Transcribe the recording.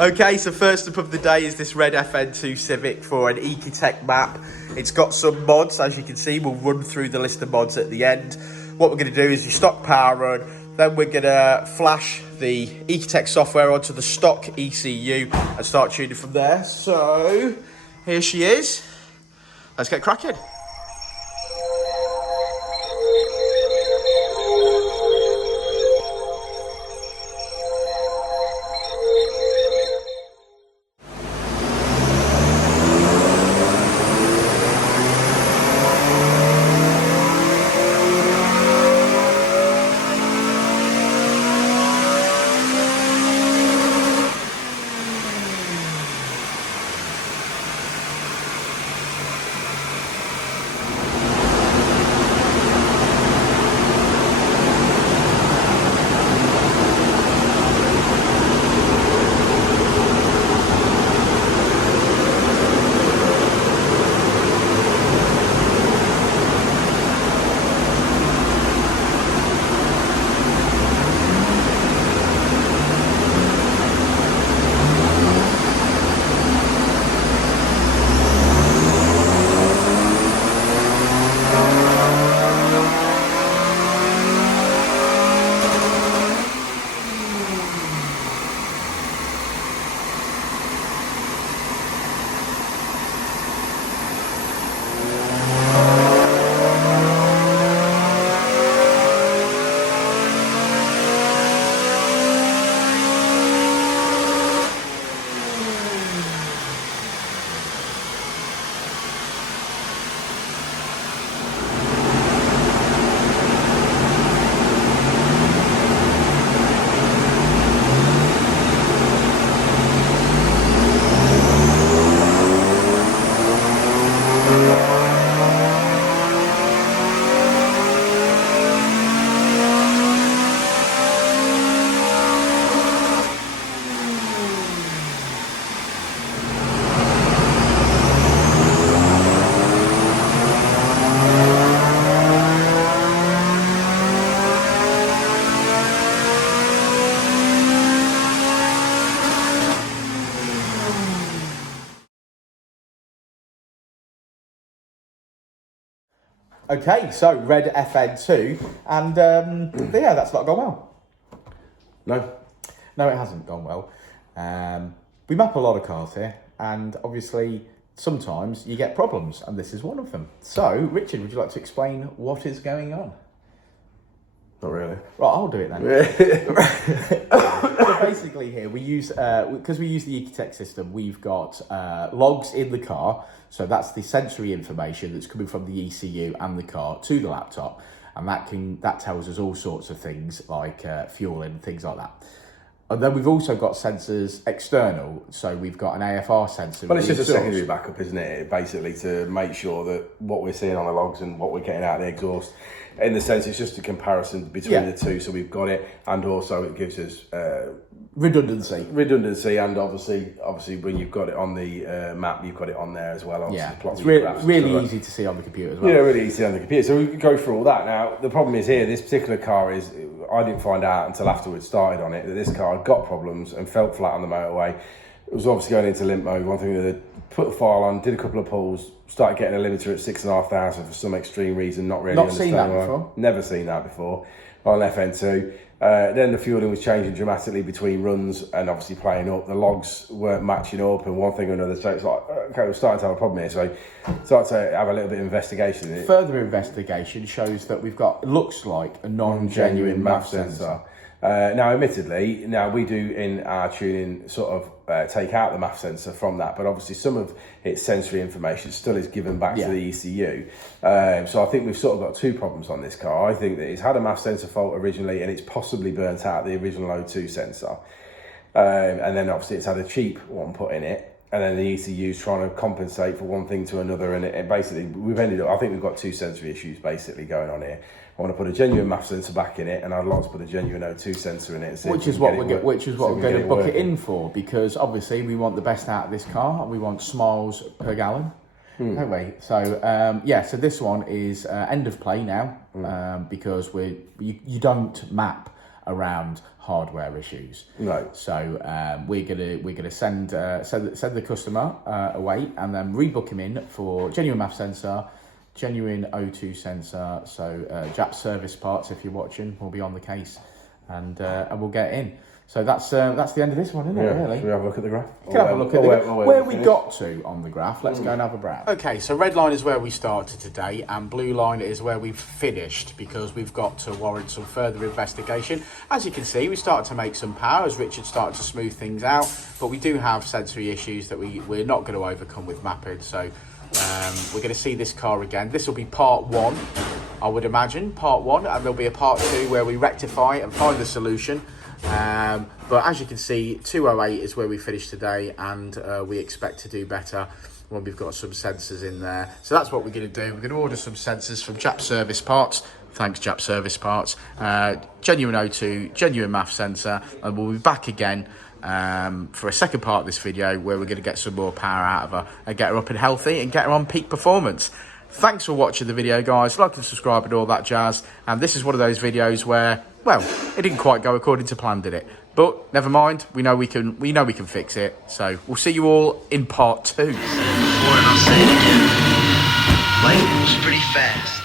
Okay, so first up of the day is this red FN2 Civic for an Ecutek map. It's got some mods, as you can see. We'll run through the list of mods at the end. What we're going to do is your stock power run, then we're going to flash the Ecutek software onto the stock ECU and start tuning from there. So, here she is. Let's get cracking. Okay, so red FN2, and yeah, that's not gone well. No, it hasn't gone well. We map a lot of cars here, and obviously sometimes you get problems, and this is one of them. So, Richard, would you like to explain what is going on? Not really. Right, I'll do it then. So basically here, we use, because we use the Ecutek system, we've got logs in the car. So that's the sensory information that's coming from the ECU and the car to the laptop. And that tells us all sorts of things like fuel and things like that. And then we've also got sensors external. So we've got an AFR sensor. Well, it's just a secondary backup, isn't it? Basically to make sure that what we're seeing on the logs and what we're getting out of the exhaust, in the sense, it's just a comparison between the two. So we've got it, and also it gives us redundancy, and obviously when you've got it on the map, you've got it on there as well. It's really easy to see on the computer as well. Yeah, really easy on the computer. So we can go through all that. Now, the problem is here, this particular car is, I didn't find out until afterwards started on it, that this car had got problems and felt flat on the motorway. It was obviously going into limp mode. One thing that they put the file on, did a couple of pulls, started getting a limiter at 6,500 for some extreme reason, not really understanding why. Seen that before? Never seen that before on FN2. Then the fueling was changing dramatically between runs and obviously playing up. The logs weren't matching up and one thing or another. So it's like, okay, we're starting to have a problem here. So start to have a little bit of investigation in it. Further investigation shows that we've got, looks like a non-genuine MAF sensor. Now, admittedly, we do in our tuning sort of take out the MAF sensor from that, but obviously some of its sensory information still is given back to the ECU. So I think we've sort of got two problems on this car. I think that it's had a MAF sensor fault originally, and it's possibly burnt out the original O2 sensor. And then obviously it's had a cheap one put in it. And then the ECU's trying to compensate for one thing to another, and it basically we've ended up. I think we've got two sensory issues basically going on here. I want to put a genuine MAF sensor back in it, and I'd like to put a genuine O2 sensor in it. And see which is what we're going to book it in for, because obviously we want the best out of this car. We want smiles per gallon, don't we? So so this one is end of play now, because you don't map around hardware issues. Right. So we're gonna send the customer away and then rebook him in for genuine MAF sensor, genuine O2 sensor. So Jap service parts, if you're watching, will be on the case, and we'll get in. So that's the end of this one, isn't it, really? Should we have a look at the graph? Can have a look at where we got to on the graph. Let's go and have a browse. Okay, so red line is where we started today, and blue line is where we've finished, because we've got to warrant some further investigation. As you can see, we started to make some power as Richard started to smooth things out, but we do have sensory issues that we're not going to overcome with Mapid. So we're going to see this car again. This will be part one, I would imagine, part one, and there'll be a part two where we rectify and find the solution. But as you can see, 208 is where we finished today, and we expect to do better when we've got some sensors in there. So that's what we're going to do. We're going to order some sensors from Jap Service Parts. Thanks, Jap Service Parts. Genuine O2, genuine MAF sensor, and we'll be back again for a second part of this video where we're going to get some more power out of her and get her up and healthy and get her on peak performance. Thanks for watching the video, guys. Like and subscribe and all that jazz. And this is one of those videos where, well, it didn't quite go according to plan, did it? But never mind. We know we can fix it. So we'll see you all in part two. And I'll say it again. Life moves pretty fast.